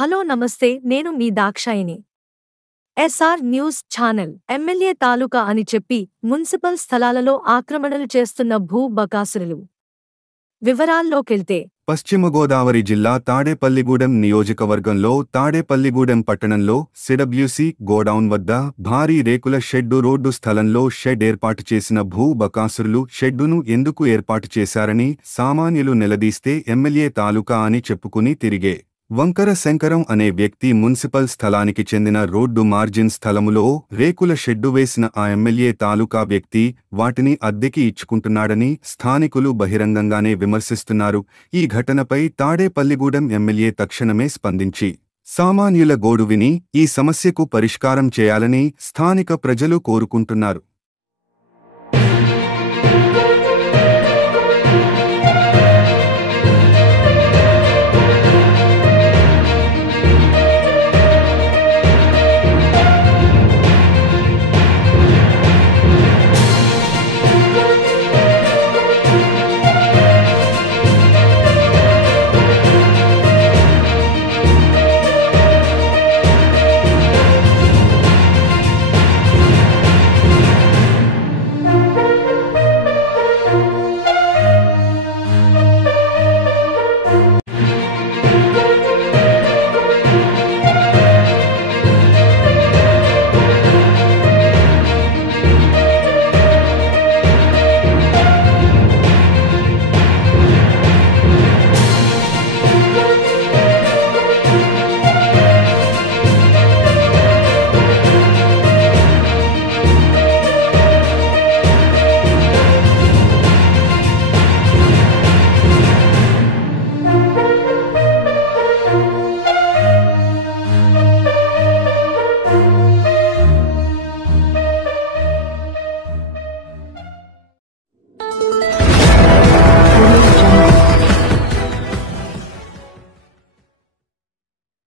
Hello నమస్తే నేను మీ Dakshayini. SR news channel MLA తాలూకా అని చెప్పి మున్సిపల్ స్థలాలలో ఆక్రమణలు చేస్తున్న భూ బకాసురులు. వివరాల్లోకెళ్తే పశ్చిమ గోదావరి జిల్లా తాడేపల్లిగూడెం నియోజకవర్గంలో తాడేపల్లిగూడెం పట్టణంలో సిడబ్ల్యూసి గోడౌన్ వద్ద భారీ రేకుల షెడ్డు రోడ్డు స్థలంలో షెడ్ ఏర్పాటు చేసిన భూ బకాసురులు షెడ్డును ఎందుకు ఏర్పాటు చేశారని సామాన్యులు నిలదీస్తే ఎమ్మెల్యే తాలూకా అని చెప్పుకుని తిరిగే వంకర శంకరం అనే వ్యక్తి మున్సిపల్ స్థలానికి చెందిన రోడ్డు మార్జిన్ స్థలములో రేకుల షెడ్డు వేసిన ఆ ఎమ్మెల్యే తాలూకా వ్యక్తి వాటిని అద్దెకి ఇచ్చుకుంటున్నాడని స్థానికులు బహిరంగంగానే విమర్శిస్తున్నారు. ఈ ఘటనపై తాడేపల్లిగూడెం ఎమ్మెల్యే తక్షణమే స్పందించి సామాన్యుల గోడు విని ఈ సమస్యకు పరిష్కారం చేయాలని స్థానిక ప్రజలు కోరుకుంటున్నారు.